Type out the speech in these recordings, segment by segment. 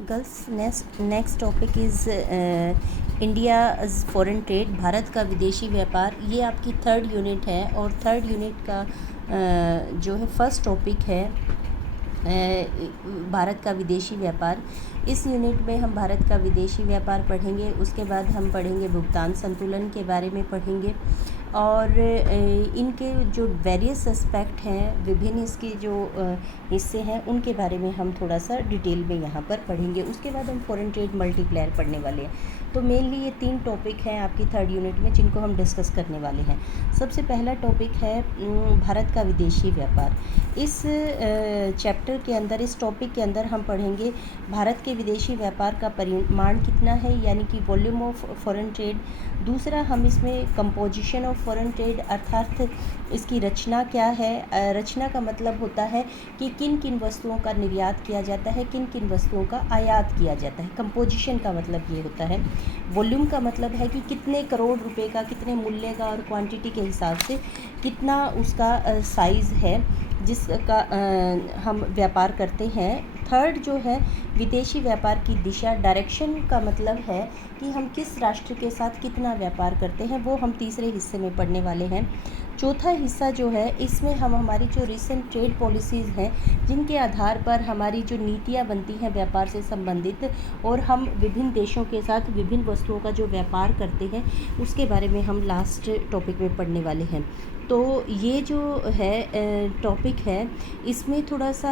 Girls next topic is India foreign trade, Bharat का विदेशी व्यापार। ये आपकी थर्ड यूनिट है और थर्ड यूनिट का जो है फर्स्ट टॉपिक है भारत का विदेशी व्यापार। इस यूनिट में हम भारत का विदेशी व्यापार पढ़ेंगे, उसके बाद हम पढ़ेंगे भुगतान संतुलन के बारे में पढ़ेंगे और इनके जो वेरियस एस्पेक्ट हैं, विभिन्न इसके जो हिस्से हैं, उनके बारे में हम थोड़ा सा डिटेल में यहाँ पर पढ़ेंगे। उसके बाद हम फॉरेन ट्रेड मल्टीप्लायर पढ़ने वाले हैं। तो मेनली ये 3 टॉपिक हैं आपकी थर्ड यूनिट में जिनको हम डिस्कस करने वाले हैं। सबसे पहला टॉपिक है भारत का विदेशी व्यापार। इस चैप्टर के अंदर, इस टॉपिक के अंदर हम पढ़ेंगे भारत के विदेशी व्यापार का परिमाण कितना है, यानी कि वॉल्यूम ऑफ फॉरेन ट्रेड। दूसरा, हम इसमें कंपोजिशन ऑफ फॉरेन ट्रेड अर्थात इसकी रचना क्या है। रचना का मतलब होता है कि किन किन वस्तुओं का निर्यात किया जाता है, किन किन वस्तुओं का आयात किया जाता है। कंपोजिशन का मतलब ये होता है। वॉल्यूम का मतलब है कि कितने करोड़ रुपए का, कितने मूल्य का और क्वांटिटी के हिसाब से कितना उसका साइज़ है जिसका हम व्यापार करते हैं। थर्ड जो है विदेशी व्यापार की दिशा, डायरेक्शन का मतलब है कि हम किस राष्ट्र के साथ कितना व्यापार करते हैं, वो हम तीसरे हिस्से में पढ़ने वाले हैं। चौथा हिस्सा जो है, इसमें हम हमारी जो रिसेंट ट्रेड पॉलिसीज़ हैं, जिनके आधार पर हमारी जो नीतियाँ बनती हैं व्यापार से संबंधित, और हम विभिन्न देशों के साथ विभिन्न वस्तुओं का जो व्यापार करते हैं, उसके बारे में हम लास्ट टॉपिक में पढ़ने वाले हैं। तो ये जो है टॉपिक है, इसमें थोड़ा सा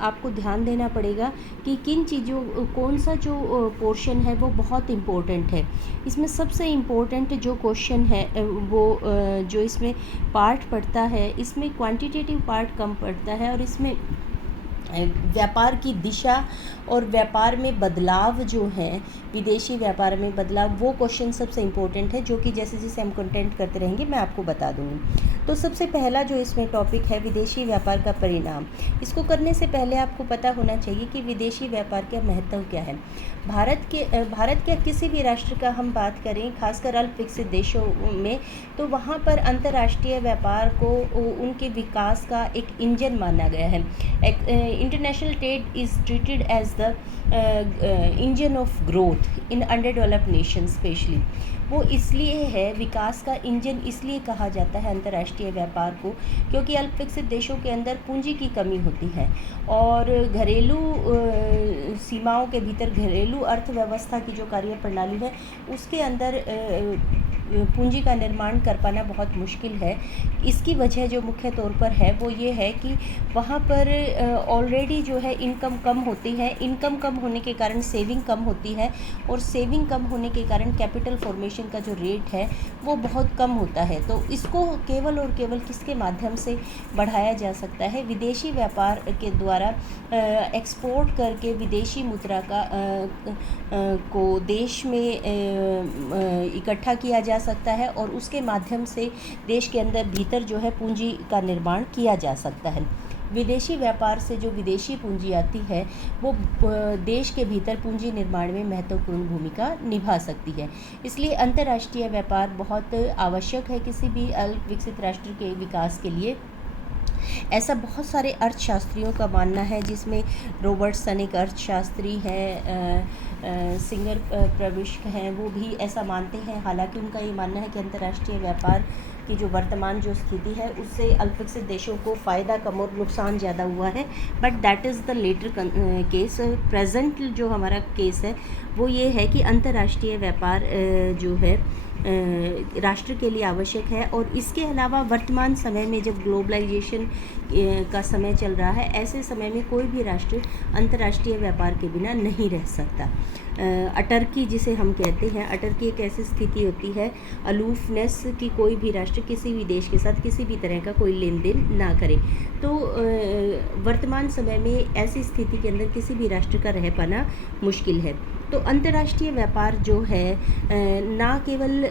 आपको ध्यान देना पड़ेगा कि किन चीज़ों, कौन सा जो पोर्शन है वो बहुत इम्पोर्टेंट है। इसमें सबसे इम्पोर्टेंट जो क्वेश्चन है वो जो इसमें पार्ट पड़ता है, इसमें क्वांटिटेटिव पार्ट कम पड़ता है और इसमें व्यापार की दिशा और व्यापार में बदलाव जो है, विदेशी व्यापार में बदलाव, वो क्वेश्चन सबसे इम्पोर्टेंट है, जो कि जैसे जैसे हम कंटेंट करते रहेंगे मैं आपको बता दूँगी। तो सबसे पहला जो इसमें टॉपिक है विदेशी व्यापार का परिणाम। इसको करने से पहले आपको पता होना चाहिए कि विदेशी व्यापार का महत्व क्या है। भारत के किसी भी राष्ट्र का हम बात करें, खासकर अल्प विकसित देशों में, तो वहाँ पर अंतर्राष्ट्रीय व्यापार को उनके विकास का एक इंजन माना गया है। International trade is treated as the engine of growth in underdeveloped nation. Specially वो इसलिए है, विकास का इंजन इसलिए कहा जाता है अंतर्राष्ट्रीय व्यापार को, क्योंकि अल्प विकसित देशों के अंदर पूंजी की कमी होती है और घरेलू सीमाओं के भीतर, घरेलू अर्थव्यवस्था की जो कार्य प्रणाली है, उसके अंदर पूंजी का निर्माण कर पाना बहुत मुश्किल है। इसकी वजह जो मुख्य तौर पर है वो ये है कि वहाँ पर ऑलरेडी जो है इनकम कम होती है। इनकम कम होने के कारण सेविंग कम होती है और सेविंग कम होने के कारण कैपिटल फॉर्मेशन का जो रेट है वो बहुत कम होता है। तो इसको केवल और केवल किसके माध्यम से बढ़ाया जा सकता है? विदेशी व्यापार के द्वारा एक्सपोर्ट करके विदेशी मुद्रा का को देश में इकट्ठा किया जा सकता है और उसके माध्यम से देश के अंदर भीतर जो है पूंजी का निर्माण किया जा सकता है। विदेशी व्यापार से जो विदेशी पूंजी आती है वो देश के भीतर पूंजी निर्माण में महत्वपूर्ण भूमिका निभा सकती है। इसलिए अंतर्राष्ट्रीय व्यापार बहुत आवश्यक है किसी भी अल्प विकसित राष्ट्र के विकास के लिए। ऐसा बहुत सारे अर्थशास्त्रियों का मानना है, जिसमें रॉबर्टसन एक अर्थशास्त्री हैं, सिंगर प्रविष्ट हैं, वो भी ऐसा मानते हैं। हालांकि उनका ये मानना है कि अंतर्राष्ट्रीय व्यापार की जो वर्तमान जो स्थिति है उससे अल्प विकसित देशों को फ़ायदा कम और नुकसान ज़्यादा हुआ है। But that is the latter case. Present जो हमारा केस है वो ये है कि अंतर्राष्ट्रीय व्यापार जो है राष्ट्र के लिए आवश्यक है। और इसके अलावा वर्तमान समय में जब ग्लोबलाइजेशन का समय चल रहा है, ऐसे समय में कोई भी राष्ट्र अंतर्राष्ट्रीय व्यापार के बिना नहीं रह सकता। अटर्की जिसे हम कहते हैं, अटर्की एक ऐसी स्थिति होती है, अलूफनेस, की कोई भी राष्ट्र किसी भी देश के साथ किसी भी तरह का कोई लेन देन ना करे। तो वर्तमान समय में ऐसी स्थिति के अंदर किसी भी राष्ट्र का रह पाना मुश्किल है। तो अंतर्राष्ट्रीय व्यापार जो है ना केवल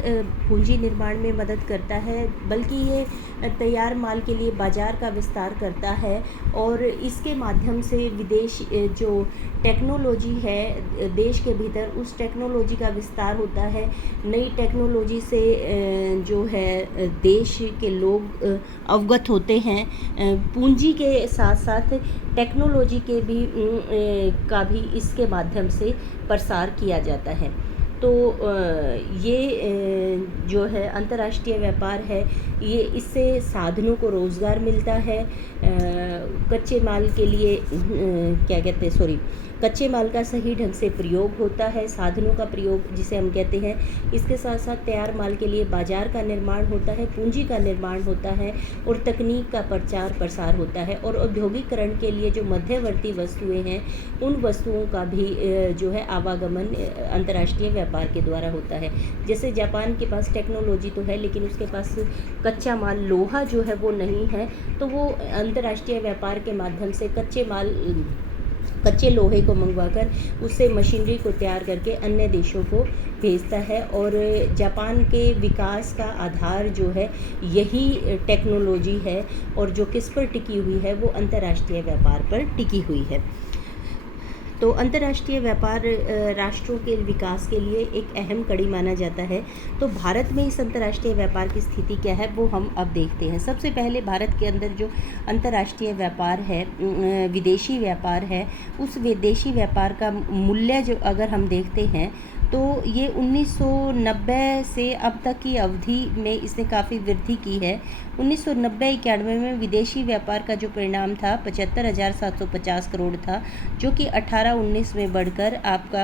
पूंजी निर्माण में मदद करता है, बल्कि ये तैयार माल के लिए बाज़ार का विस्तार करता है और इसके माध्यम से विदेश जो टेक्नोलॉजी है देश के भीतर, उस टेक्नोलॉजी का विस्तार होता है। नई टेक्नोलॉजी से जो है देश के लोग अवगत होते हैं। पूंजी के साथ साथ टेक्नोलॉजी के भी का भी इसके माध्यम से प्रसार किया जाता है। तो ये जो है अंतर्राष्ट्रीय व्यापार है, ये इससे साधनों को रोज़गार मिलता है, कच्चे माल के लिए क्या कहते हैं, सॉरी, कच्चे माल का सही ढंग से प्रयोग होता है, साधनों का प्रयोग जिसे हम कहते हैं। इसके साथ साथ तैयार माल के लिए बाजार का निर्माण होता है, पूंजी का निर्माण होता है और तकनीक का प्रचार प्रसार होता है। और औद्योगिकरण के लिए जो मध्यवर्ती वस्तुएं हैं, उन वस्तुओं का भी जो है आवागमन अंतर्राष्ट्रीय व्यापार के द्वारा होता है। जैसे जापान के पास टेक्नोलॉजी तो है, लेकिन उसके पास कच्चा माल लोहा जो है वो नहीं है, तो वो अंतर्राष्ट्रीय व्यापार के माध्यम से कच्चे लोहे को मंगवाकर उससे मशीनरी को तैयार करके अन्य देशों को भेजता है। और जापान के विकास का आधार जो है यही टेक्नोलॉजी है, और जो किस पर टिकी हुई है वो अंतर्राष्ट्रीय व्यापार पर टिकी हुई है। तो अंतर्राष्ट्रीय व्यापार राष्ट्रों के विकास के लिए एक अहम कड़ी माना जाता है। तो भारत में इस अंतर्राष्ट्रीय व्यापार की स्थिति क्या है वो हम अब देखते हैं। सबसे पहले भारत के अंदर जो अंतर्राष्ट्रीय व्यापार है, विदेशी व्यापार है, उस विदेशी व्यापार का मूल्य जो अगर हम देखते हैं तो ये 1990 से अब तक की अवधि में इसने काफ़ी वृद्धि की है। 1990-91 में विदेशी व्यापार का जो परिणाम था 75,750 करोड़ था, जो कि 18-19 में बढ़कर आपका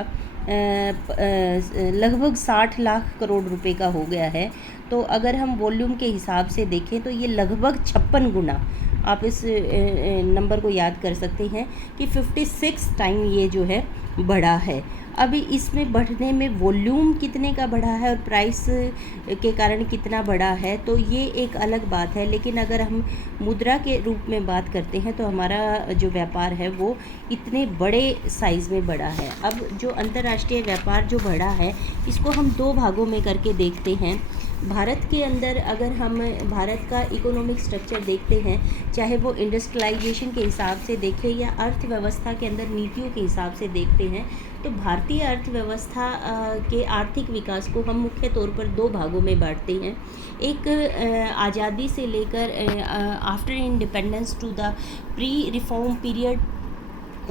लगभग 60 लाख करोड़ रुपए का हो गया है। तो अगर हम वॉल्यूम के हिसाब से देखें तो ये लगभग 56 गुना, आप इस नंबर को याद कर सकते हैं कि 56 टाइम ये जो है बढ़ा है। अभी इसमें बढ़ने में वॉल्यूम कितने का बढ़ा है और प्राइस के कारण कितना बढ़ा है तो ये एक अलग बात है। लेकिन अगर हम मुद्रा के रूप में बात करते हैं तो हमारा जो व्यापार है वो इतने बड़े साइज़ में बढ़ा है। अब जो अंतर्राष्ट्रीय व्यापार जो बढ़ा है इसको हम दो भागों में करके देखते हैं। भारत के अंदर अगर हम भारत का इकोनॉमिक स्ट्रक्चर देखते हैं, चाहे वो इंडस्ट्रियलाइजेशन के हिसाब से देखें या अर्थव्यवस्था के अंदर नीतियों के हिसाब से देखते हैं, तो भारतीय अर्थव्यवस्था के आर्थिक विकास को हम मुख्य तौर पर दो भागों में बांटते हैं। एक आज़ादी से लेकर after independence to the pre reform period,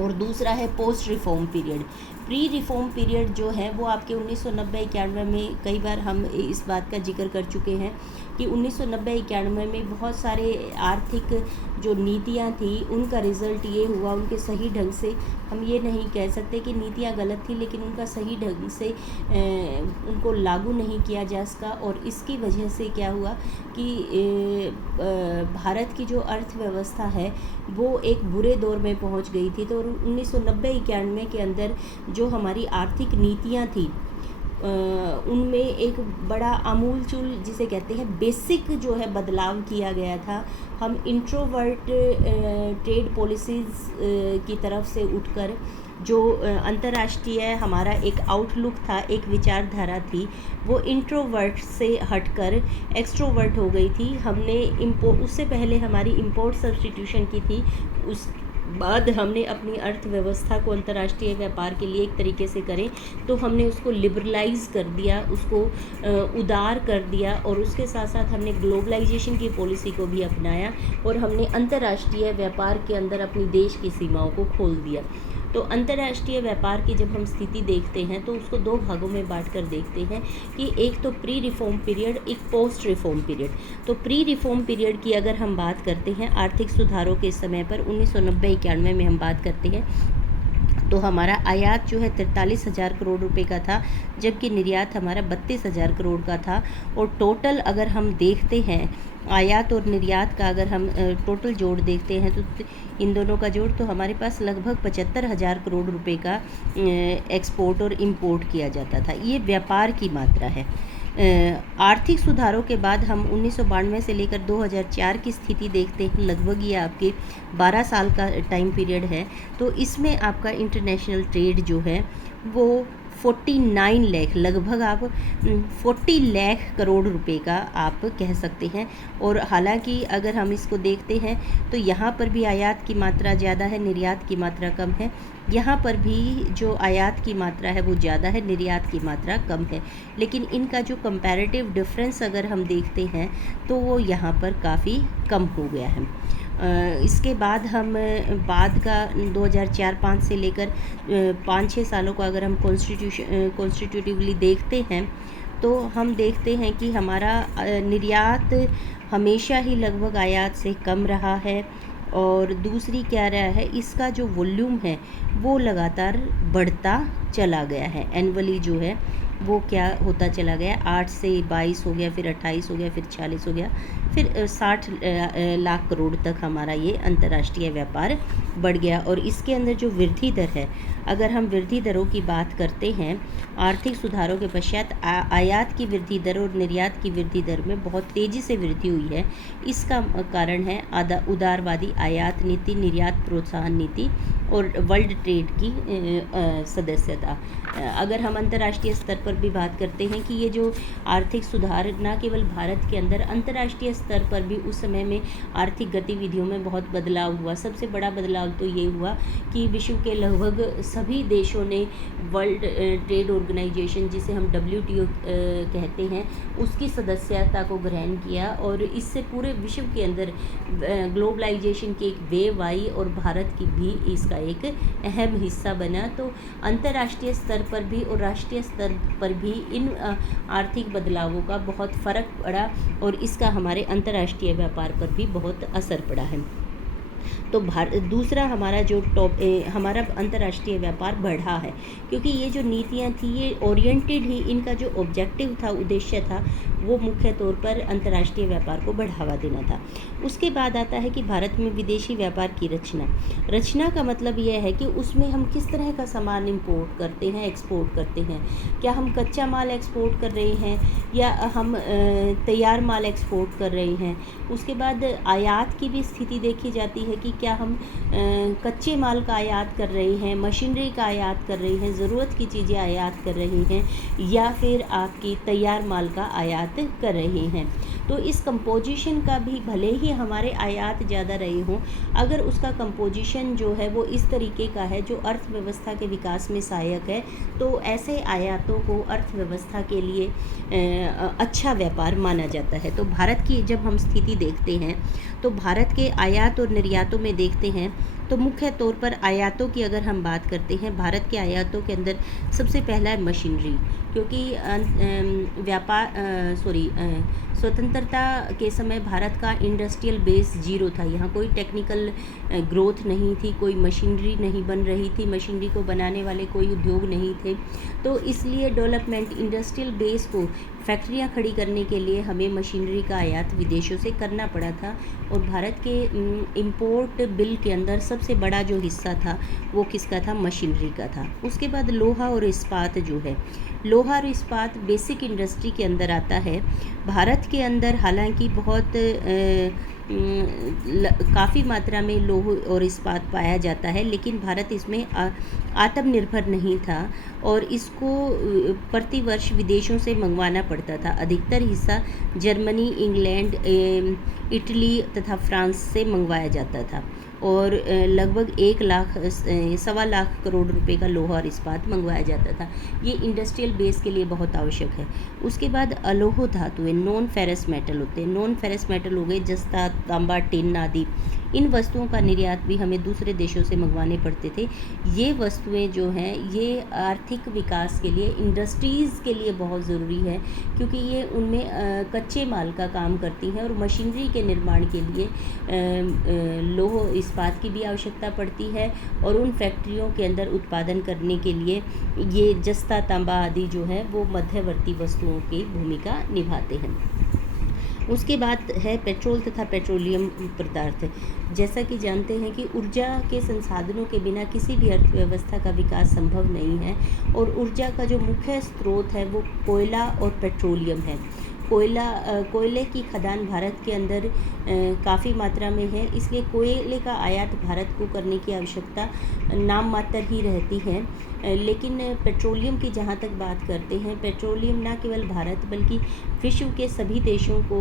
और दूसरा है post reform period. Pre reform period जो है वो आपके 1990-91 में, कई बार हम इस बात का जिक्र कर चुके हैं कि 1990-91 में बहुत सारे आर्थिक जो नीतियां थी उनका रिज़ल्ट ये हुआ, उनके सही ढंग से, हम ये नहीं कह सकते कि नीतियां गलत थी, लेकिन उनका सही ढंग से उनको लागू नहीं किया जा सका। और इसकी वजह से क्या हुआ कि भारत की जो अर्थव्यवस्था है वो एक बुरे दौर में पहुंच गई थी। तो 1990-91 के अंदर जो हमारी आर्थिक नीतियां थी उनमें एक बड़ा आमूलचूल जिसे कहते हैं बेसिक जो है बदलाव किया गया था। हम इंट्रोवर्ट ट्रेड पॉलिसीज़ की तरफ से उठकर जो अंतर्राष्ट्रीय हमारा एक आउटलुक था, एक विचारधारा थी, वो इंट्रोवर्ट से हटकर एक्सट्रोवर्ट हो गई थी। हमने उससे पहले हमारी इंपोर्ट सब्स्टिट्यूशन की थी, उस बाद हमने अपनी अर्थव्यवस्था को अंतर्राष्ट्रीय व्यापार के लिए एक तरीके से करें तो हमने उसको लिबरलाइज़ कर दिया, उसको उदार कर दिया, और उसके साथ साथ हमने ग्लोबलाइजेशन की पॉलिसी को भी अपनाया और हमने अंतर्राष्ट्रीय व्यापार के अंदर अपनी देश की सीमाओं को खोल दिया। तो अंतर्राष्ट्रीय व्यापार की जब हम स्थिति देखते हैं तो उसको दो भागों में बांट कर देखते हैं कि एक तो प्री रिफॉर्म पीरियड, एक पोस्ट रिफॉर्म पीरियड। तो प्री रिफॉर्म पीरियड की अगर हम बात करते हैं, आर्थिक सुधारों के समय पर 1990-91 में हम बात करते हैं, तो हमारा आयात जो है 43,000 करोड़ रुपए का था, जबकि निर्यात हमारा 32,000 करोड़ का था। और टोटल अगर हम देखते हैं आयात और निर्यात का, अगर हम टोटल जोड़ देखते हैं तो इन दोनों का जोड़ तो हमारे पास लगभग 75,000 करोड़ रुपए का एक्सपोर्ट और इंपोर्ट किया जाता था। ये व्यापार की मात्रा है। आर्थिक सुधारों के बाद हम 1992 से लेकर 2004 की स्थिति देखते हैं, लगभग ये आपके 12 साल का टाइम पीरियड है। तो इसमें आपका इंटरनेशनल ट्रेड जो है वो 49 लाख, लगभग आप 40 लाख करोड़ रुपए का आप कह सकते हैं। और हालांकि अगर हम इसको देखते हैं तो यहाँ पर भी आयात की मात्रा ज़्यादा है, निर्यात की मात्रा कम है। यहाँ पर भी जो आयात की मात्रा है वो ज़्यादा है, निर्यात की मात्रा कम है। लेकिन इनका जो कंपैरेटिव डिफरेंस अगर हम देखते हैं तो वो यहाँ पर काफ़ी कम हो गया है। इसके बाद हम बाद का 2004-5 से लेकर 5-6 सालों को अगर हम कॉन्स्टिट्यूटिवली देखते हैं तो हम देखते हैं कि हमारा निर्यात हमेशा ही लगभग आयात से कम रहा है। और दूसरी क्या रहा है, इसका जो वॉल्यूम है वो लगातार बढ़ता चला गया है। एनुअली जो है वो क्या होता चला गया, 8 से 22 हो गया, फिर 28 हो गया, फिर 46 हो गया, फिर 60 लाख करोड़ तक हमारा ये अंतर्राष्ट्रीय व्यापार बढ़ गया। और इसके अंदर जो वृद्धि दर है, अगर हम वृद्धि दरों की बात करते हैं, आर्थिक सुधारों के पश्चात आयात की वृद्धि दर और निर्यात की वृद्धि दर में बहुत तेज़ी से वृद्धि हुई है। इसका कारण है उदारवादी आयात नीति, निर्यात प्रोत्साहन नीति और वर्ल्ड ट्रेड की सदस्यता। अगर हम अंतर्राष्ट्रीय स्तर पर भी बात करते हैं कि ये जो आर्थिक सुधार न केवल भारत के अंदर, अंतर्राष्ट्रीय स्तर पर भी उस समय में आर्थिक गतिविधियों में बहुत बदलाव हुआ। सबसे बड़ा बदलाव तो ये हुआ कि विश्व के लगभग सभी देशों ने वर्ल्ड ट्रेड ऑर्गेनाइजेशन, जिसे हम WTO कहते हैं, उसकी सदस्यता को ग्रहण किया। और इससे पूरे विश्व के अंदर ग्लोबलाइजेशन की एक वेव आई और भारत की भी इसका एक अहम हिस्सा बना। तो अंतर्राष्ट्रीय स्तर पर भी और राष्ट्रीय स्तर पर भी इन आर्थिक बदलावों का बहुत फ़र्क पड़ा और इसका हमारे अंतर्राष्ट्रीय व्यापार पर भी बहुत असर पड़ा है। तो दूसरा हमारा जो हमारा अंतर्राष्ट्रीय व्यापार बढ़ा है, क्योंकि ये जो नीतियाँ थी ये ओरिएंटेड ही, इनका जो ऑब्जेक्टिव था, उद्देश्य था, वो मुख्य तौर पर अंतर्राष्ट्रीय व्यापार को बढ़ावा देना था। उसके बाद आता है कि भारत में विदेशी व्यापार की रचना का मतलब यह है कि उसमें हम किस तरह का सामान इंपोर्ट करते हैं, एक्सपोर्ट करते हैं। क्या हम कच्चा माल एक्सपोर्ट कर रहे हैं या हम तैयार माल एक्सपोर्ट कर रहे हैं। उसके बाद आयात की भी स्थिति देखी जाती है कि क्या हम कच्चे माल का आयात कर रहे हैं, मशीनरी का आयात कर रहे हैं, ज़रूरत की चीज़ें आयात कर रहे हैं, या फिर आपकी तैयार माल का आयात कर रहे हैं। तो इस कंपोजिशन का भी, भले ही हमारे आयात ज़्यादा रहे हों, अगर उसका कंपोजिशन जो है वो इस तरीके का है जो अर्थव्यवस्था के विकास में सहायक है, तो ऐसे आयातों को अर्थव्यवस्था के लिए अच्छा व्यापार माना जाता है। तो भारत की जब हम स्थिति देखते हैं तो भारत के आयात और निर्यातों में देखते हैं तो मुख्य तौर पर आयातों की अगर हम बात करते हैं, भारत के आयातों के अंदर सबसे पहला है मशीनरी, क्योंकि स्वतंत्रता के समय भारत का इंडस्ट्रियल बेस जीरो था। यहाँ कोई टेक्निकल ग्रोथ नहीं थी, कोई मशीनरी नहीं बन रही थी, मशीनरी को बनाने वाले कोई उद्योग नहीं थे। तो इसलिए डेवलपमेंट, इंडस्ट्रियल बेस को, फैक्ट्रियाँ खड़ी करने के लिए हमें मशीनरी का आयात विदेशों से करना पड़ा था। और भारत के इंपोर्ट बिल के अंदर सबसे बड़ा जो हिस्सा था वो किसका था, मशीनरी का था। उसके बाद लोहा और इस्पात जो है, लोहा और इस्पात बेसिक इंडस्ट्री के अंदर आता है। भारत के अंदर हालांकि बहुत काफ़ी मात्रा में लोह और इस्पात पाया जाता है, लेकिन भारत इसमें आत्मनिर्भर नहीं था और इसको प्रतिवर्ष विदेशों से मंगवाना पड़ता था। अधिकतर हिस्सा जर्मनी, इंग्लैंड, इटली तथा फ्रांस से मंगवाया जाता था और लगभग 1 लाख करोड़ रुपए का लोहा और इस्पात मंगवाया जाता था। ये इंडस्ट्रियल बेस के लिए बहुत आवश्यक है। उसके बाद अलोह धातुएं, नॉन फेरस मेटल होते हैं। नॉन फेरस मेटल हो गए जस्ता, तांबा, टिन आदि। इन वस्तुओं का निर्यात भी हमें दूसरे देशों से मंगवाने पड़ते थे। ये वस्तुएं जो हैं ये आर्थिक विकास के लिए, इंडस्ट्रीज़ के लिए बहुत ज़रूरी है, क्योंकि ये उनमें कच्चे माल का काम करती हैं और मशीनरी के निर्माण के लिए लोह इस्पात की भी आवश्यकता पड़ती है और उन फैक्ट्रियों के अंदर उत्पादन करने के लिए ये जस्ता, तांबा आदि जो है वो मध्यवर्ती वस्तुओं की भूमिका निभाते हैं। उसके बाद है पेट्रोल तथा पेट्रोलियम पदार्थ। जैसा कि जानते हैं कि ऊर्जा के संसाधनों के बिना किसी भी अर्थव्यवस्था का विकास संभव नहीं है और ऊर्जा का जो मुख्य स्रोत है वो कोयला और पेट्रोलियम है। कोयले की खदान भारत के अंदर काफ़ी मात्रा में है, इसलिए कोयले का आयात भारत को करने की आवश्यकता नाम मात्र ही रहती है। लेकिन पेट्रोलियम की जहाँ तक बात करते हैं, पेट्रोलियम ना केवल भारत बल्कि विश्व के सभी देशों को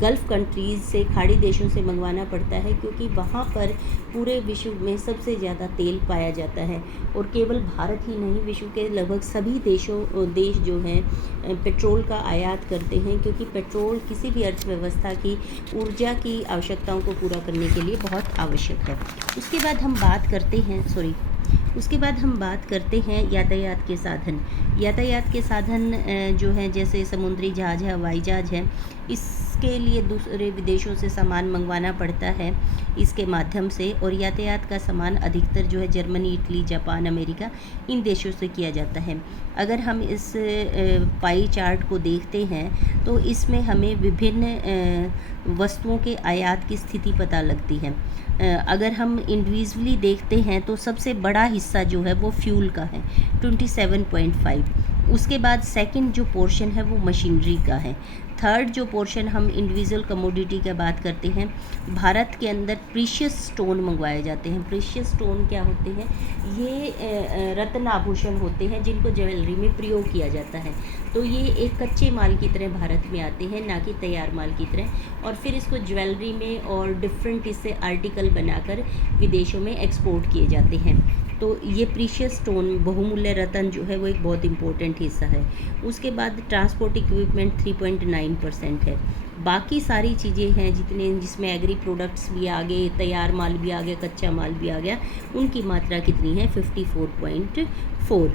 गल्फ़ कंट्रीज़ से, खाड़ी देशों से मंगवाना पड़ता है, क्योंकि वहाँ पर पूरे विश्व में सबसे ज़्यादा तेल पाया जाता है। और केवल भारत ही नहीं, विश्व के लगभग सभी देश जो हैं पेट्रोल का आयात करते हैं, क्योंकि पेट्रोल किसी भी अर्थव्यवस्था की ऊर्जा की आवश्यकताओं को पूरा करने के लिए बहुत आवश्यक है। उसके बाद हम बात करते हैं यातायात के साधन। यातायात के साधन जो हैं, जैसे समुद्री जहाज़ है, हवाई जहाज़ है, इसके लिए दूसरे विदेशों से सामान मंगवाना पड़ता है इसके माध्यम से, और यातायात का सामान अधिकतर जो है जर्मनी, इटली, जापान, अमेरिका, इन देशों से किया जाता है। अगर हम इस पाई चार्ट को देखते हैं तो इसमें हमें विभिन्न वस्तुओं के आयात की स्थिति पता लगती है। अगर हम इंडिविजुअली देखते हैं तो सबसे बड़ा हिस्सा जो है वो फ्यूल का है, 27.5। उसके बाद सेकंड जो पोर्शन है वो मशीनरी का है। थर्ड जो पोर्शन हम इंडिविजुअल कमोडिटी की बात करते हैं, भारत के अंदर प्रीशियस स्टोन मंगवाए जाते हैं। प्रीशियस स्टोन क्या होते हैं? ये रत्न आभूषण होते हैं जिनको ज्वेलरी में प्रयोग किया जाता है। तो ये एक कच्चे माल की तरह भारत में आते हैं, ना कि तैयार माल की तरह, और फिर इसको ज्वेलरी में और डिफरेंट इससे आर्टिकल बनाकर विदेशों में एक्सपोर्ट किए जाते हैं। तो ये प्रीशियस स्टोन, बहुमूल्य रत्न जो है वो एक बहुत इम्पोर्टेंट हिस्सा है। उसके बाद ट्रांसपोर्ट इक्विपमेंट 3.9% है। बाकी सारी चीज़ें हैं जितने, जिसमें एग्री प्रोडक्ट्स भी आ गए, तैयार माल भी आ गया, कच्चा माल भी आ गया, उनकी मात्रा कितनी है? 54.4।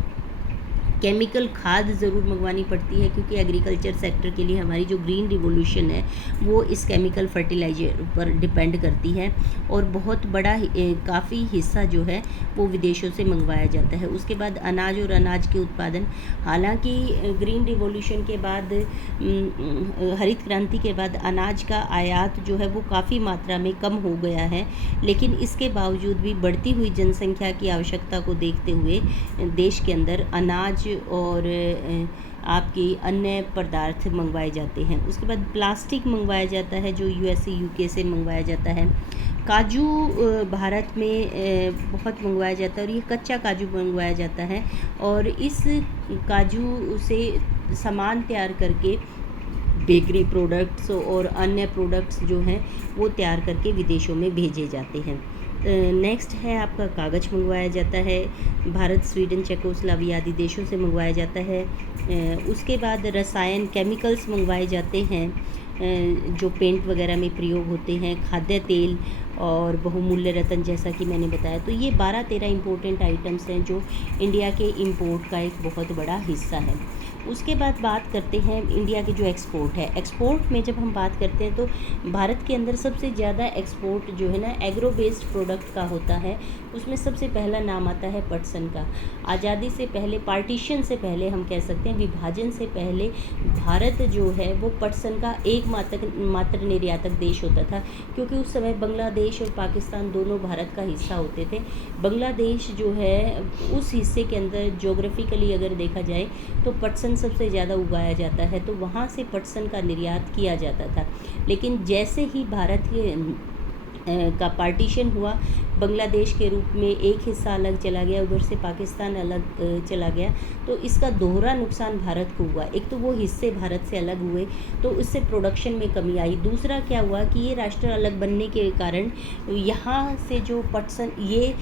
केमिकल खाद ज़रूर मंगवानी पड़ती है, क्योंकि एग्रीकल्चर सेक्टर के लिए हमारी जो ग्रीन रिवॉल्यूशन है वो इस केमिकल फर्टिलाइजर पर डिपेंड करती है, और बहुत बड़ा काफ़ी हिस्सा जो है वो विदेशों से मंगवाया जाता है। उसके बाद अनाज और अनाज के उत्पादन, हालांकि ग्रीन रिवॉल्यूशन के बाद, हरित क्रांति के बाद अनाज का आयात जो है वो काफ़ी मात्रा में कम हो गया है, लेकिन इसके बावजूद भी बढ़ती हुई जनसंख्या की आवश्यकता को देखते हुए देश के अंदर अनाज और आपकी अन्य पदार्थ मंगवाए जाते हैं। उसके बाद प्लास्टिक मंगवाया जाता है जो यूएसए, यूके से मंगवाया जाता है। काजू भारत में बहुत मंगवाया जाता है, और ये कच्चा काजू मंगवाया जाता है, और इस काजू से सामान तैयार करके बेकरी प्रोडक्ट्स और अन्य प्रोडक्ट्स जो हैं वो तैयार करके विदेशों में भेजे जाते हैं। नेक्स्ट है आपका कागज़ मंगवाया जाता है, भारत, स्वीडन, चेकोस्लोवाकिया आदि देशों से मंगवाया जाता है। उसके बाद रसायन, केमिकल्स मंगवाए जाते हैं जो पेंट वगैरह में प्रयोग होते हैं, खाद्य तेल और बहुमूल्य रत्न, जैसा कि मैंने बताया। तो ये 12-13 इम्पोर्टेंट आइटम्स हैं जो इंडिया के इंपोर्ट का एक बहुत बड़ा हिस्सा है। उसके बाद बात करते हैं इंडिया की जो एक्सपोर्ट है। एक्सपोर्ट में जब हम बात करते हैं तो भारत के अंदर सबसे ज़्यादा एक्सपोर्ट जो है ना एग्रो बेस्ड प्रोडक्ट का होता है। उसमें सबसे पहला नाम आता है पटसन का। आज़ादी से पहले, पार्टीशन से पहले, हम कह सकते हैं विभाजन से पहले, भारत जो है वो पटसन का एकमात्र निर्यातक देश होता था, क्योंकि उस समय बांग्लादेश और पाकिस्तान दोनों भारत का हिस्सा होते थे। बांग्लादेश जो है उस हिस्से के अंदर ज्योग्राफिकली अगर देखा जाए तो पटसन सबसे ज़्यादा उगाया जाता है, तो वहाँ से पटसन का निर्यात किया जाता था। लेकिन जैसे ही भारत का पार्टीशन हुआ, बांग्लादेश के रूप में एक हिस्सा अलग चला गया, उधर से पाकिस्तान अलग चला गया, तो इसका दोहरा नुकसान भारत को हुआ। एक तो वो हिस्से भारत से अलग हुए तो उससे प्रोडक्शन में कमी आई। दूसरा क्या हुआ कि ये राष्ट्र अलग बनने के कारण यहाँ से जो पटसन, ये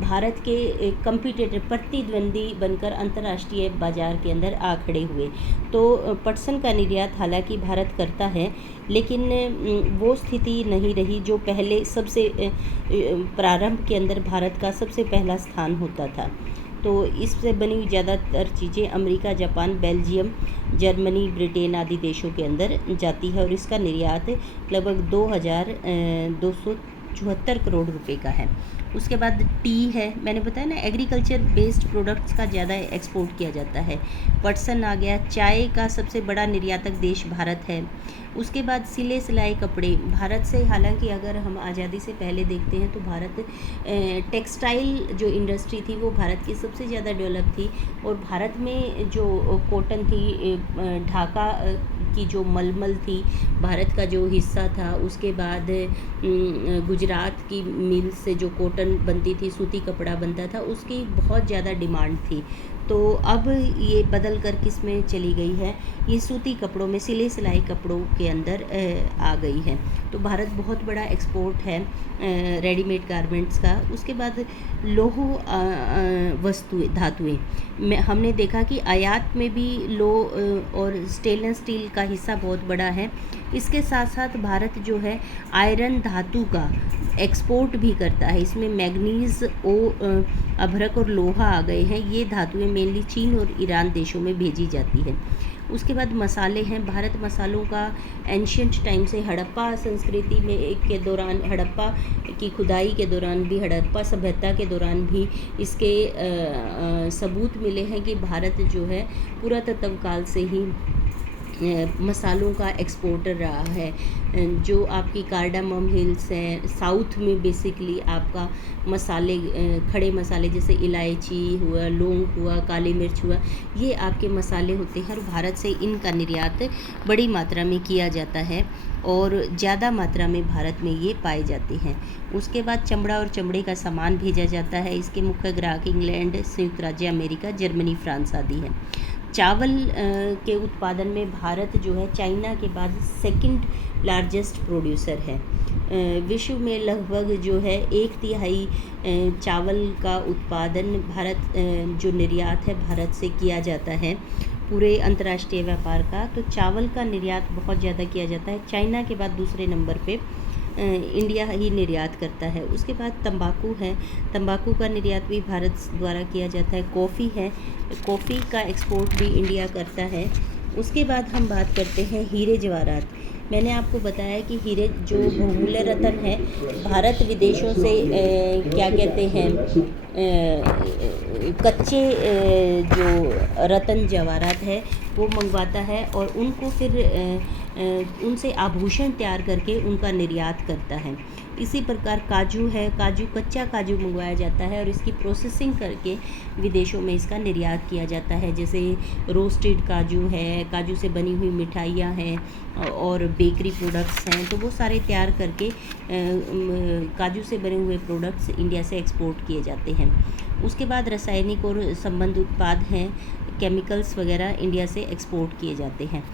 भारत के कंपीटिटर, प्रतिद्वंदी बनकर अंतर्राष्ट्रीय बाज़ार के अंदर आ खड़े हुए। तो पटसन का निर्यात हालांकि भारत करता है, लेकिन वो स्थिति नहीं रही जो पहले सबसे प्रारंभ के अंदर भारत का सबसे पहला स्थान होता था। तो इससे बनी हुई ज़्यादातर चीज़ें America, Japan, Belgium, Germany, Britain आदि देशों के अंदर जाती है, और इसका निर्यात लगभग 2274 करोड़ रुपए का है। उसके बाद टी है, मैंने बताया ना एग्रीकल्चर बेस्ड प्रोडक्ट्स का ज़्यादा एक्सपोर्ट किया जाता है। पटसन आ गया। चाय का सबसे बड़ा निर्यातक देश भारत है। उसके बाद सिले सिलाई कपड़े, भारत से, हालांकि अगर हम आज़ादी से पहले देखते हैं तो भारत टेक्सटाइल जो इंडस्ट्री थी वो भारत की सबसे ज़्यादा डेवलप थी, और भारत में जो कॉटन थी, ढाका की जो मलमल थी, भारत का जो हिस्सा था, उसके बाद गुजरात की मिल से जो कॉटन बनती थी, सूती कपड़ा बनता था, उसकी बहुत ज़्यादा डिमांड थी। तो अब ये बदल कर किस में चली गई है, ये सूती कपड़ों में, सिले सिलाई कपड़ों के अंदर आ गई है। तो भारत बहुत बड़ा एक्सपोर्ट है रेडीमेड गारमेंट्स का। उसके बाद लौह वस्तुएं, धातुएं, हमने देखा कि आयात में भी लौह और स्टेनलेस स्टील का हिस्सा बहुत बड़ा है। इसके साथ साथ भारत जो है आयरन धातु का एक्सपोर्ट भी करता है। इसमें मैग्नीज, अभ्रक और लोहा आ गए हैं। ये धातुएं मेनली चीन और ईरान देशों में भेजी जाती है। उसके बाद मसाले हैं। भारत मसालों का एंशियंट टाइम से, हड़प्पा संस्कृति में के दौरान, हड़प्पा की खुदाई के दौरान भी, हड़प्पा सभ्यता के दौरान भी इसके सबूत मिले हैं कि भारत जो है पुरातत्व काल से ही मसालों का एक्सपोर्टर रहा है। जो आपकी कार्डामम हिल्स हैं, साउथ में बेसिकली आपका मसाले, खड़े मसाले जैसे इलायची हुआ, लौंग हुआ, काली मिर्च हुआ, ये आपके मसाले होते हैं और भारत से इनका निर्यात बड़ी मात्रा में किया जाता है और ज़्यादा मात्रा में भारत में ये पाए जाते हैं। उसके बाद चमड़ा और चमड़े का सामान भेजा जाता है। इसके मुख्य ग्राहक इंग्लैंड, संयुक्त राज्य अमेरिका, जर्मनी, फ्रांस आदि हैं। चावल के उत्पादन में भारत जो है चाइना के बाद सेकंड लार्जेस्ट प्रोड्यूसर है। विश्व में लगभग जो है 1/3 चावल का उत्पादन भारत, जो निर्यात है भारत से किया जाता है पूरे अंतर्राष्ट्रीय व्यापार का। तो चावल का निर्यात बहुत ज़्यादा किया जाता है। चाइना के बाद दूसरे नंबर पे इंडिया ही निर्यात करता है। उसके बाद तंबाकू है, तंबाकू का निर्यात भी भारत द्वारा किया जाता है। कॉफ़ी है, कॉफ़ी का एक्सपोर्ट भी इंडिया करता है। उसके बाद हम बात करते हैं हीरे जवाहरात। मैंने आपको बताया कि हीरे जो बहुमूल्य रत्न है, भारत विदेशों से क्या कहते हैं, कच्चे जो रत्न जवाहरात है वो मंगवाता है और उनको फिर उनसे आभूषण तैयार करके उनका निर्यात करता है। इसी प्रकार काजू है, काजू, कच्चा काजू मंगवाया जाता है और इसकी प्रोसेसिंग करके विदेशों में इसका निर्यात किया जाता है। जैसे रोस्टेड काजू है, काजू से बनी हुई मिठाइयाँ हैं और बेकरी प्रोडक्ट्स हैं, तो वो सारे तैयार करके काजू से बने हुए प्रोडक्ट्स इंडिया से एक्सपोर्ट किए जाते हैं। उसके बाद रासायनिक और संबंध उत्पाद हैं, केमिकल्स वगैरह इंडिया से एक्सपोर्ट किए जाते हैं।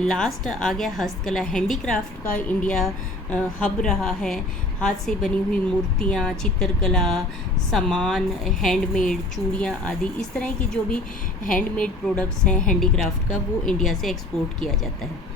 लास्ट आ गया हस्तकला। हैंडीक्राफ्ट का इंडिया हब रहा है। हाथ से बनी हुई मूर्तियाँ, चित्रकला, सामान, हैंडमेड चूड़ियाँ आदि, इस तरह की जो भी हैंडमेड प्रोडक्ट्स हैं हैंडीक्राफ्ट का, वो इंडिया से एक्सपोर्ट किया जाता है।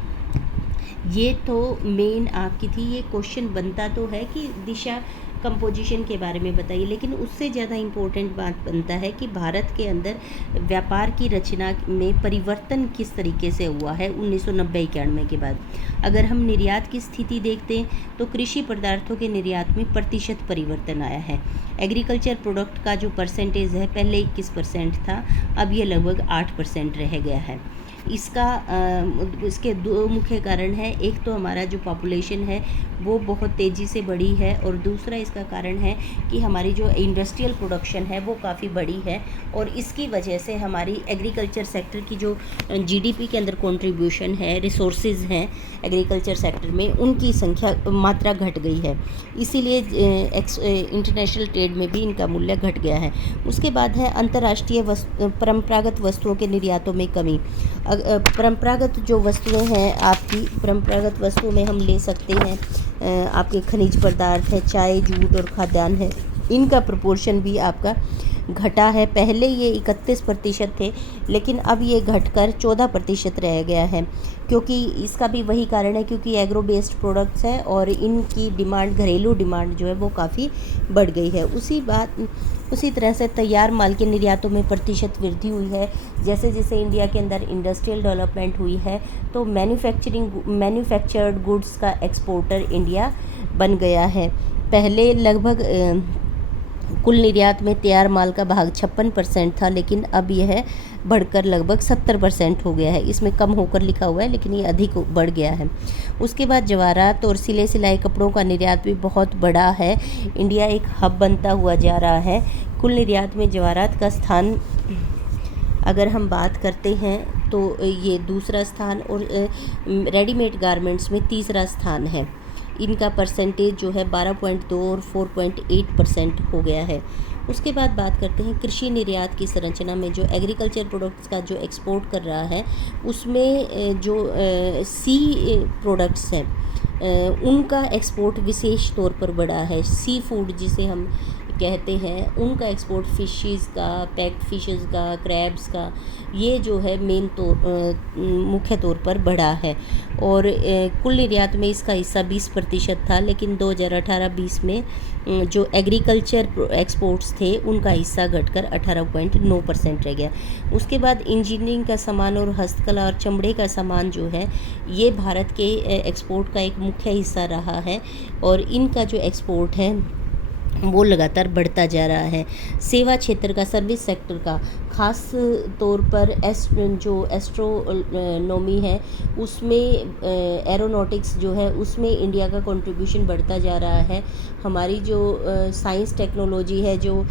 ये तो मेन आपकी थी। ये क्वेश्चन बनता तो है कि दिशा कंपोजिशन के बारे में बताइए, लेकिन उससे ज़्यादा इम्पोर्टेंट बात बनता है कि भारत के अंदर व्यापार की रचना में परिवर्तन किस तरीके से हुआ है 1990-91 के बाद। अगर हम निर्यात की स्थिति देखते हैं तो कृषि पदार्थों के निर्यात में प्रतिशत परिवर्तन आया है। एग्रीकल्चर प्रोडक्ट का जो परसेंटेज है पहले 21% था, अब ये लगभग 8% रह गया है। इसके दो मुख्य कारण हैं। एक तो हमारा जो पॉपुलेशन है वो बहुत तेज़ी से बढ़ी है और दूसरा इसका कारण है कि हमारी जो इंडस्ट्रियल प्रोडक्शन है वो काफ़ी बड़ी है और इसकी वजह से हमारी एग्रीकल्चर सेक्टर की जो जीडीपी के अंदर कंट्रीब्यूशन है, रिसोर्सेज हैं एग्रीकल्चर सेक्टर में, उनकी संख्या, मात्रा घट गई है। इसीलिए इंटरनेशनल ट्रेड में भी इनका मूल्य घट गया है। उसके बाद है अंतर्राष्ट्रीय परंपरागत वस्तुओं के निर्यातों में कमी। परंपरागत जो वस्तुएं हैं आपकी, परंपरागत वस्तुओं में हम ले सकते हैं आपके खनिज पदार्थ है, चाय, जूट और खाद्यान्न है। इनका प्रोपोर्शन भी आपका घटा है। पहले ये 31% थे, लेकिन अब ये घटकर 14% रह गया है, क्योंकि इसका भी वही कारण है क्योंकि एग्रो बेस्ड प्रोडक्ट्स हैं और इनकी डिमांड, घरेलू डिमांड जो है वो काफ़ी बढ़ गई है। उसी तरह से तैयार माल के निर्यातों में प्रतिशत वृद्धि हुई है। जैसे जैसे इंडिया के अंदर इंडस्ट्रियल डेवलपमेंट हुई है तो मैन्युफैक्चर्ड गुड्स का एक्सपोर्टर इंडिया बन गया है। पहले लगभग कुल निर्यात में तैयार माल का भाग 56% था, लेकिन अब यह बढ़कर लगभग 70% हो गया है। इसमें कम होकर लिखा हुआ है लेकिन ये अधिक बढ़ गया है। उसके बाद जवाहरात और सिले सिलाई कपड़ों का निर्यात भी बहुत बड़ा है। इंडिया एक हब बनता हुआ जा रहा है। कुल निर्यात में जवाहरात का स्थान अगर हम बात करते हैं तो ये दूसरा स्थान और रेडीमेड गारमेंट्स में तीसरा स्थान है। इनका परसेंटेज जो है 12.2 और 4.8% हो गया है। उसके बाद बात करते हैं कृषि निर्यात की संरचना में। जो एग्रीकल्चर प्रोडक्ट्स का जो एक्सपोर्ट कर रहा है उसमें जो सी प्रोडक्ट्स हैं उनका एक्सपोर्ट विशेष तौर पर बढ़ा है। सी फूड जिसे हम कहते हैं उनका एक्सपोर्ट, फिशेस का, पैक्ड फिशेस का, क्रैब्स का, ये जो है मुख्य तौर पर बढ़ा है। और कुल निर्यात में इसका हिस्सा 20% था, लेकिन 2018-20 में जो एग्रीकल्चर एक्सपोर्ट्स थे उनका हिस्सा घटकर 18.9% रह गया। उसके बाद इंजीनियरिंग का सामान और हस्तकला और चमड़े का सामान जो है ये भारत के एक्सपोर्ट का एक मुख्य हिस्सा रहा है, और इनका जो एक्सपोर्ट है वो लगातार बढ़ता जा रहा है। सेवा क्षेत्र का, सर्विस सेक्टर का, ख़ास तौर पर जो एस्ट्रोनॉमी है उसमें, एरोनॉटिक्स जो है उसमें इंडिया का कंट्रीब्यूशन बढ़ता जा रहा है। हमारी जो साइंस टेक्नोलॉजी है, जो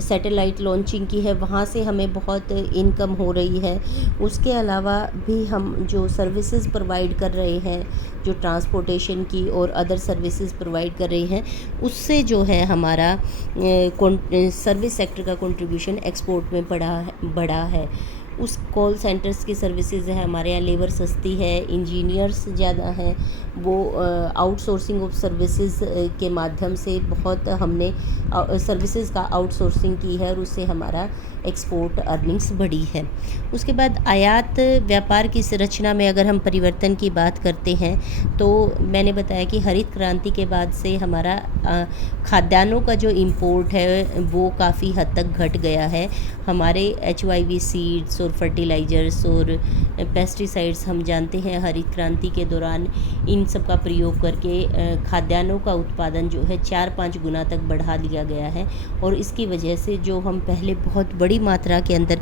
सैटेलाइट लॉन्चिंग की है, वहाँ से हमें बहुत इनकम हो रही है। उसके अलावा भी हम जो सर्विसेज प्रोवाइड कर रहे हैं, जो ट्रांसपोर्टेशन की और अदर सर्विसेज प्रोवाइड कर रहे हैं, उससे जो है हमारा सर्विस सेक्टर का कंट्रीब्यूशन एक्सपोर्ट में बढ़ा है। उस कॉल सेंटर्स की सर्विसेज है, हमारे यहाँ लेबर सस्ती है, इंजीनियर्स ज़्यादा हैं, वो आउटसोर्सिंग ऑफ सर्विसेज के माध्यम से बहुत हमने सर्विसेज का आउटसोर्सिंग की है और उससे हमारा एक्सपोर्ट अर्निंग्स बढ़ी है। उसके बाद आयात व्यापार की संरचना में अगर हम परिवर्तन की बात करते हैं तो मैंने बताया कि हरित क्रांति के बाद से हमारा खाद्यान्नों का जो इंपोर्ट है वो काफ़ी हद तक घट गया है। हमारे HYV सीड्स और फर्टिलाइजर्स और पेस्टिसाइड्स, हम जानते हैं हरित क्रांति के दौरान इन सब का प्रयोग करके खाद्यान्नों का उत्पादन जो है 4-5 गुना तक बढ़ा लिया गया है, और इसकी वजह से जो हम पहले बहुत बड़ी मात्रा के अंदर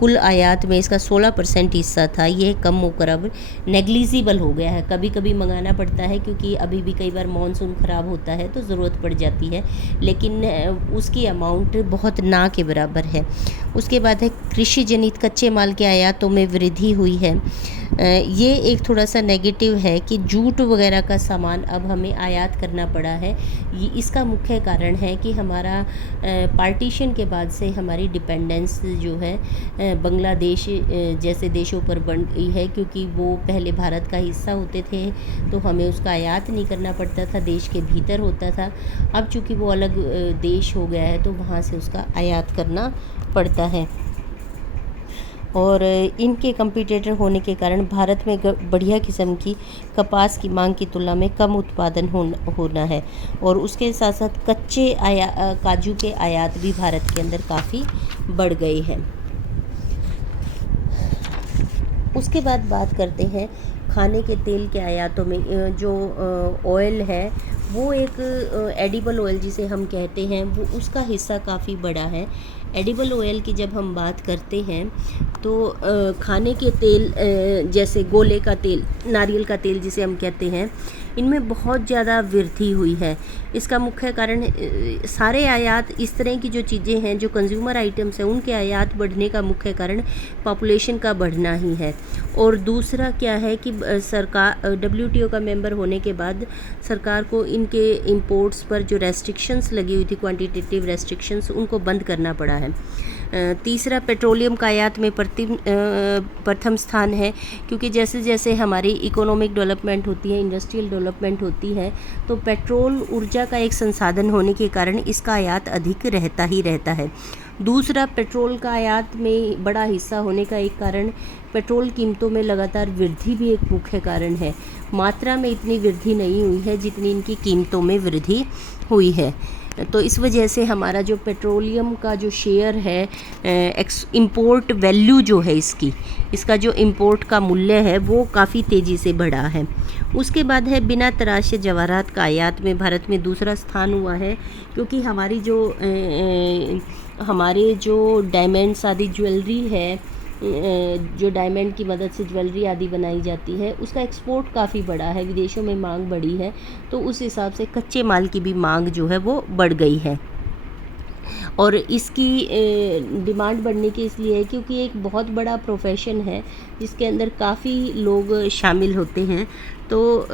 कुल आयात में इसका 16% हिस्सा था, ये कम होकर अब नेग्लिजिबल हो गया है। कभी कभी मंगाना पड़ता है क्योंकि अभी भी कई बार मॉनसून ख़राब होता है तो ज़रूरत पड़ जाती है, लेकिन उसकी अमाउंट बहुत ना के बराबर है। उसके बाद है कृषि जनित कच्चे माल के आयातों में वृद्धि हुई है। ये एक थोड़ा सा नेगेटिव है कि जूट वगैरह का सामान अब हमें आयात करना पड़ा है। इसका मुख्य कारण है कि हमारा पार्टीशन के बाद से हमारी डिपेंडेंस जो है बांग्लादेश जैसे देशों पर बन गई है, क्योंकि वो पहले भारत का हिस्सा होते थे तो हमें उसका आयात नहीं करना पड़ता था, देश के भीतर होता था। अब चूँकि वो अलग देश हो गया है तो वहाँ से उसका आयात करना पड़ता है, और इनके कंपटीटर होने के कारण भारत में बढ़िया किस्म की कपास की मांग की तुलना में कम उत्पादन होना है, और उसके साथ साथ कच्चे काजू के आयात भी भारत के अंदर काफ़ी बढ़ गए हैं। उसके बाद बात करते हैं खाने के तेल के आयातों में। जो ऑयल है वो एक एडिबल ऑयल जिसे हम कहते हैं, वो उसका हिस्सा काफ़ी बड़ा है। एडिबल ऑयल की जब हम बात करते हैं तो खाने के तेल जैसे गोले का तेल, नारियल का तेल जिसे हम कहते हैं, इनमें बहुत ज़्यादा वृद्धि हुई है। इसका मुख्य कारण सारे आयात, इस तरह की जो चीज़ें हैं जो कंज्यूमर आइटम्स हैं उनके आयात बढ़ने का मुख्य कारण पॉपुलेशन का बढ़ना ही है। और दूसरा क्या है कि सरकार WTO का मेंबर होने के बाद सरकार को इनके इंपोर्ट्स पर जो रेस्ट्रिक्शंस लगी हुई थी, क्वांटिटेटिव रेस्ट्रिक्शंस, उनको बंद करना पड़ा है। तीसरा, पेट्रोलियम का आयात में प्रथम स्थान है, क्योंकि जैसे जैसे हमारी इकोनॉमिक डेवलपमेंट होती है, इंडस्ट्रियल डेवलपमेंट होती है, तो पेट्रोल ऊर्जा का एक संसाधन होने के कारण इसका आयात अधिक रहता ही रहता है। दूसरा, पेट्रोल का आयात में बड़ा हिस्सा होने का एक कारण पेट्रोल कीमतों में लगातार वृद्धि भी एक मुख्य कारण है। मात्रा में इतनी वृद्धि नहीं हुई है जितनी इनकी कीमतों में वृद्धि हुई है। तो इस वजह से हमारा जो पेट्रोलियम का जो शेयर है, इंपोर्ट वैल्यू जो है इसका जो इंपोर्ट का मूल्य है वो काफ़ी तेज़ी से बढ़ा है। उसके बाद है बिना तराशे जवाहरात का आयात में भारत में दूसरा स्थान हुआ है, क्योंकि हमारे जो डायमंड्स आदि ज्वेलरी है, जो डायमंड की मदद से ज्वेलरी आदि बनाई जाती है, उसका एक्सपोर्ट काफ़ी बढ़ा है, विदेशों में मांग बढ़ी है, तो उस हिसाब से कच्चे माल की भी मांग जो है वो बढ़ गई है। और इसकी डिमांड बढ़ने की इसलिए है क्योंकि एक बहुत बड़ा प्रोफेशन है जिसके अंदर काफ़ी लोग शामिल होते हैं। तो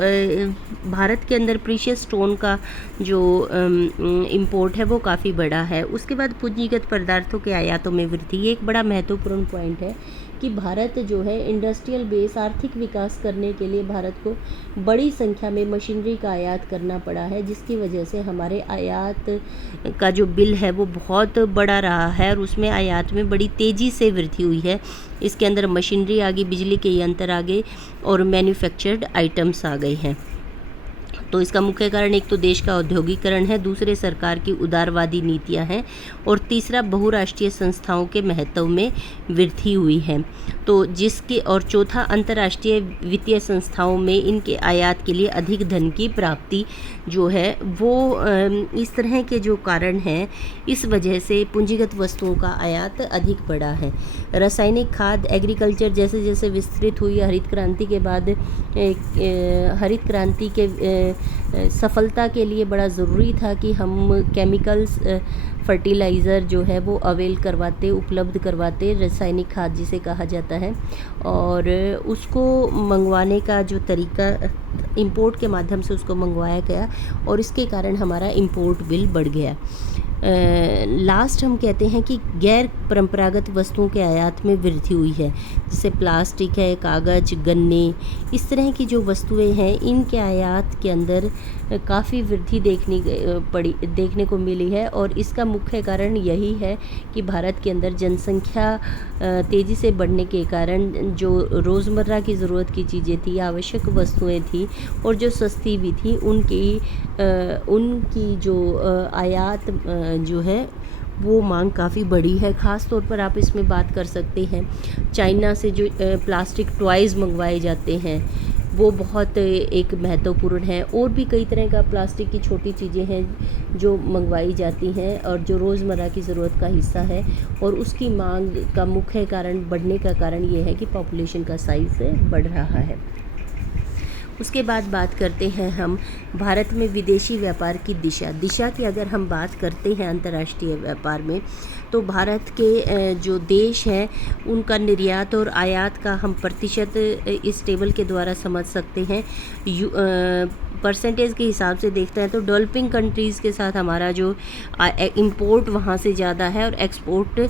भारत के अंदर प्रीशियस स्टोन का जो इम्पोर्ट है वो काफ़ी बड़ा है। उसके बाद पूंजीगत पदार्थों के आयातों में वृद्धि, ये एक बड़ा महत्वपूर्ण पॉइंट है कि भारत जो है इंडस्ट्रियल बेस आर्थिक विकास करने के लिए भारत को बड़ी संख्या में मशीनरी का आयात करना पड़ा है, जिसकी वजह से हमारे आयात का जो बिल है वो बहुत बड़ा रहा है और उसमें आयात में बड़ी तेज़ी से वृद्धि हुई है। इसके अंदर मशीनरी आ गई, बिजली के यंत्र आ गए और मैन्युफैक्चर्ड आइटम्स आ गए हैं। तो इसका मुख्य कारण एक तो देश का औद्योगिकरण है, दूसरे सरकार की उदारवादी नीतियां हैं और तीसरा बहुराष्ट्रीय संस्थाओं के महत्व में वृद्धि हुई है। तो जिसके और चौथा अंतर्राष्ट्रीय वित्तीय संस्थाओं में इनके आयात के लिए अधिक धन की प्राप्ति जो है वो इस तरह के जो कारण हैं, इस वजह से पूंजीगत वस्तुओं का आयात अधिक बढ़ा है। रासायनिक खाद, एग्रीकल्चर जैसे जैसे विस्तृत हुई, हरित क्रांति के बाद हरित क्रांति के सफलता के लिए बड़ा ज़रूरी था कि हम केमिकल्स फर्टिलाइज़र जो है वो अवेल करवाते, उपलब्ध करवाते, रासायनिक खाद जिसे कहा जाता है, और उसको मंगवाने का जो तरीका इंपोर्ट के माध्यम से उसको मंगवाया गया और इसके कारण हमारा इंपोर्ट बिल बढ़ गया। लास्ट हम कहते हैं कि गैर परंपरागत वस्तुओं के आयात में वृद्धि हुई है, जैसे प्लास्टिक है, कागज़, गन्ने, इस तरह की जो वस्तुएं हैं इनके आयात के अंदर काफ़ी वृद्धि देखने को मिली है। और इसका मुख्य कारण यही है कि भारत के अंदर जनसंख्या तेज़ी से बढ़ने के कारण जो रोज़मर्रा की ज़रूरत की चीज़ें थी, आवश्यक वस्तुएं थी और जो सस्ती भी थी, उनकी जो आयात जो है वो मांग काफ़ी बड़ी है। ख़ास तौर पर आप इसमें बात कर सकते हैं चाइना से जो प्लास्टिक टॉयज़ मंगवाए जाते हैं वो बहुत एक महत्वपूर्ण है। और भी कई तरह का प्लास्टिक की छोटी चीज़ें हैं जो मंगवाई जाती हैं और जो रोज़मर्रा की ज़रूरत का हिस्सा है, और उसकी मांग का मुख्य कारण बढ़ने का कारण ये है कि पॉपुलेशन का साइज़ बढ़ रहा है। उसके बाद बात करते हैं हम भारत में विदेशी व्यापार की दिशा की अगर हम बात करते हैं अंतर्राष्ट्रीय व्यापार में, तो भारत के जो देश हैं उनका निर्यात और आयात का हम प्रतिशत इस टेबल के द्वारा समझ सकते हैं। परसेंटेज के हिसाब से देखते हैं तो डेवलपिंग कंट्रीज़ के साथ हमारा जो इंपोर्ट वहाँ से ज़्यादा है और एक्सपोर्ट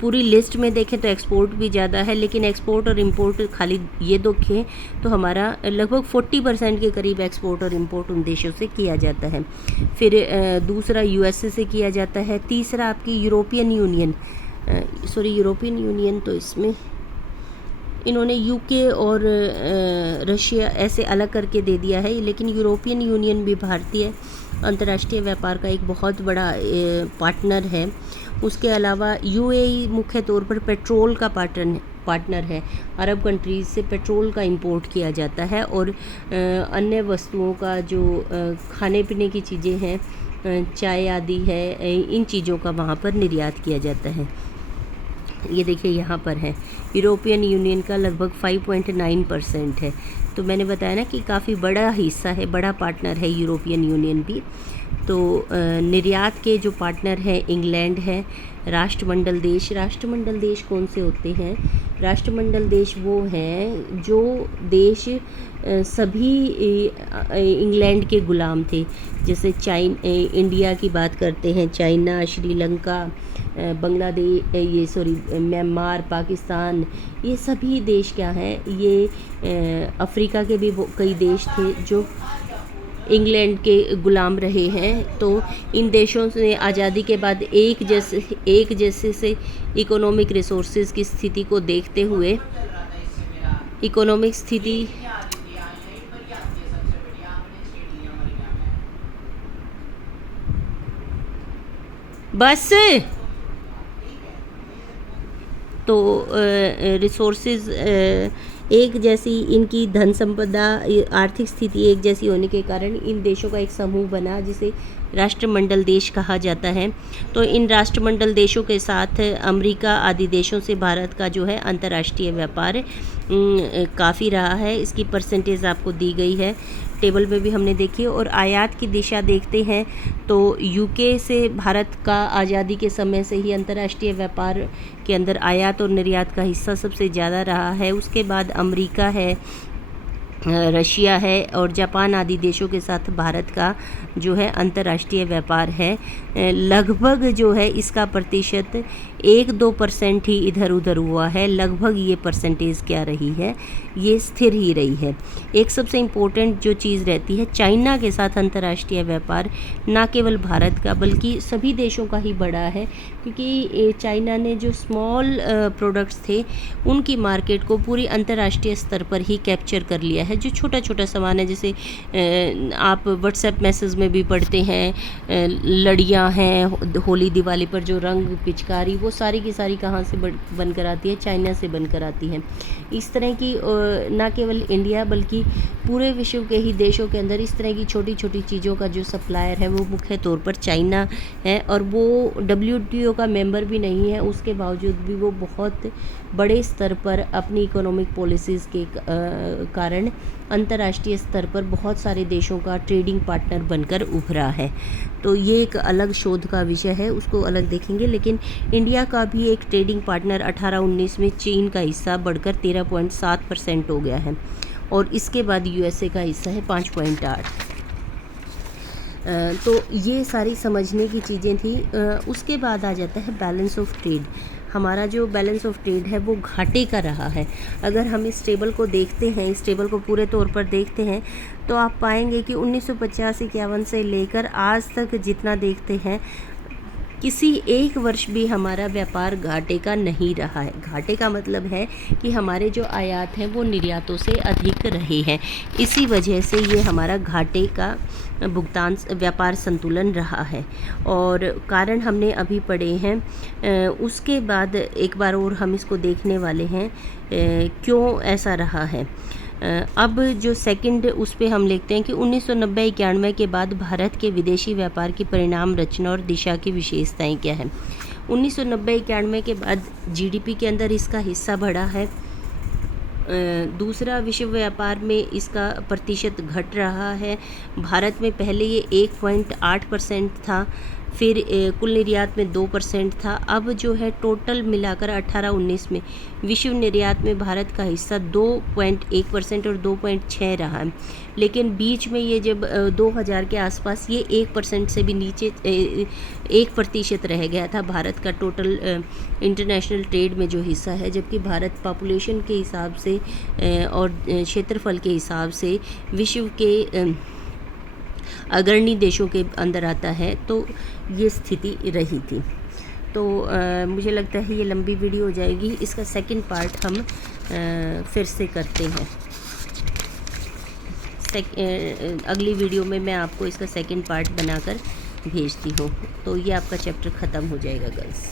पूरी लिस्ट में देखें तो एक्सपोर्ट भी ज़्यादा है, लेकिन एक्सपोर्ट और इंपोर्ट खाली ये देखें तो हमारा लगभग 40% के करीब एक्सपोर्ट और इंपोर्ट उन देशों से किया जाता है। फिर दूसरा यूएसए से किया जाता है। तीसरा आपकी यूरोपियन यूनियन तो इसमें इन्होंने यूके और रशिया ऐसे अलग करके दे दिया है, लेकिन यूरोपियन यूनियन भी भारतीय अंतर्राष्ट्रीय व्यापार का एक बहुत बड़ा पार्टनर है। उसके अलावा यूएई मुख्य तौर पर पेट्रोल का पार्टनर है। अरब कंट्रीज़ से पेट्रोल का इंपोर्ट किया जाता है और अन्य वस्तुओं का जो खाने पीने की चीज़ें हैं, चाय आदि है, इन चीज़ों का वहाँ पर निर्यात किया जाता है। ये देखिए यहाँ पर है, यूरोपियन यूनियन का लगभग 5.9% है। तो मैंने बताया ना कि काफ़ी बड़ा हिस्सा है, बड़ा पार्टनर है यूरोपियन यूनियन भी। तो निर्यात के जो पार्टनर हैं इंग्लैंड है। राष्ट्रमंडल देश कौन से होते हैं? राष्ट्रमंडल देश वो हैं जो देश सभी इंग्लैंड के गुलाम थे। जैसे इंडिया की बात करते हैं, चाइना, श्रीलंका, म्यांमार, पाकिस्तान, ये सभी देश क्या हैं? ये अफ्रीका के भी कई देश थे जो इंग्लैंड के गुलाम रहे हैं। तो इन देशों से आज़ादी के बाद एक जैसे से इकोनॉमिक रिसोर्सेज की स्थिति को देखते हुए इकोनॉमिक स्थिति बस तो रिसोर्सेज एक जैसी, इनकी धन संपदा, आर्थिक स्थिति एक जैसी होने के कारण इन देशों का एक समूह बना जिसे राष्ट्रमंडल देश कहा जाता है। तो इन राष्ट्रमंडल देशों के साथ अमेरिका आदि देशों से भारत का जो है अंतर्राष्ट्रीय व्यापार काफ़ी रहा है। इसकी परसेंटेज आपको दी गई है, टेबल में भी हमने देखी। और आयात की दिशा देखते हैं तो यूके से भारत का आज़ादी के समय से ही अंतर्राष्ट्रीय व्यापार के अंदर आयात और निर्यात का हिस्सा सबसे ज़्यादा रहा है। उसके बाद अमेरिका है, रशिया है और जापान आदि देशों के साथ भारत का जो है अंतर्राष्ट्रीय व्यापार है। लगभग जो है इसका प्रतिशत 1-2% ही इधर उधर हुआ है। लगभग ये परसेंटेज क्या रही है, ये स्थिर ही रही है। एक सबसे इम्पोर्टेंट जो चीज़ रहती है, चाइना के साथ अंतर्राष्ट्रीय व्यापार ना केवल भारत का बल्कि सभी देशों का ही बढ़ा है, क्योंकि चाइना ने जो स्मॉल प्रोडक्ट्स थे उनकी मार्केट को पूरी अंतर्राष्ट्रीय स्तर पर ही कैप्चर कर लिया है। जो छोटा छोटा सामान है, जैसे आप व्हाट्सएप मैसेज में भी पढ़ते हैं, लड़ियाँ हैं, होली दिवाली पर जो रंग पिचकारी, वो सारी की सारी कहाँ से बनकर आती है, चाइना से बनकर आती है। इस तरह की ना केवल इंडिया बल्कि पूरे विश्व के ही देशों के अंदर इस तरह की छोटी छोटी चीज़ों का जो सप्लायर है वो मुख्य तौर पर चाइना है। और वो WTO का मेंबर भी नहीं है, उसके बावजूद भी वो बहुत बड़े स्तर पर अपनी इकोनॉमिक पॉलिसीज़ के कारण अंतर्राष्ट्रीय स्तर पर बहुत सारे देशों का ट्रेडिंग पार्टनर बनकर उभरा है। तो ये एक अलग शोध का विषय है, उसको अलग देखेंगे। लेकिन इंडिया का भी एक ट्रेडिंग पार्टनर 18-19 में चीन का हिस्सा बढ़कर 13.7% हो गया है और इसके बाद USA का हिस्सा है 5.8। तो ये सारी समझने की चीज़ें थी। उसके बाद आ जाता है बैलेंस ऑफ ट्रेड। हमारा जो बैलेंस ऑफ ट्रेड है वो घाटे का रहा है। अगर हम इस टेबल को देखते हैं, इस टेबल को पूरे तौर पर देखते हैं तो आप पाएंगे कि 1950-51 से लेकर आज तक जितना देखते हैं, किसी एक वर्ष भी हमारा व्यापार घाटे का नहीं रहा है। घाटे का मतलब है कि हमारे जो आयात हैं वो निर्यातों से अधिक रहे हैं। इसी वजह से ये हमारा घाटे का भुगतान व्यापार संतुलन रहा है और कारण हमने अभी पढ़े हैं। उसके बाद एक बार और हम इसको देखने वाले हैं क्यों ऐसा रहा है। अब जो सेकंड उस पे हम लिखते हैं कि 1990-91 के बाद भारत के विदेशी व्यापार की परिणाम रचना और दिशा की विशेषताएं क्या है। 1990-91 के बाद GDP के अंदर इसका हिस्सा बढ़ा है। दूसरा, विश्व व्यापार में इसका प्रतिशत घट रहा है। भारत में पहले ये 1.8% था, फिर कुल निर्यात में 2% था। अब जो है टोटल मिलाकर 18-19 में विश्व निर्यात में भारत का हिस्सा 2.1% और 2.6 रहा है। लेकिन बीच में ये जब 2000 के आसपास ये 1% से भी नीचे 1% रह गया था भारत का टोटल इंटरनेशनल ट्रेड में जो हिस्सा है, जबकि भारत पॉपुलेशन के हिसाब से और क्षेत्रफल के हिसाब से विश्व के अग्रणी देशों के अंदर आता है। तो ये स्थिति रही थी। तो मुझे लगता है ये लंबी वीडियो हो जाएगी। इसका सेकंड पार्ट हम फिर से करते हैं। अगली वीडियो में मैं आपको इसका सेकंड पार्ट बनाकर भेजती हूँ। तो ये आपका चैप्टर ख़त्म हो जाएगा गर्ल्स।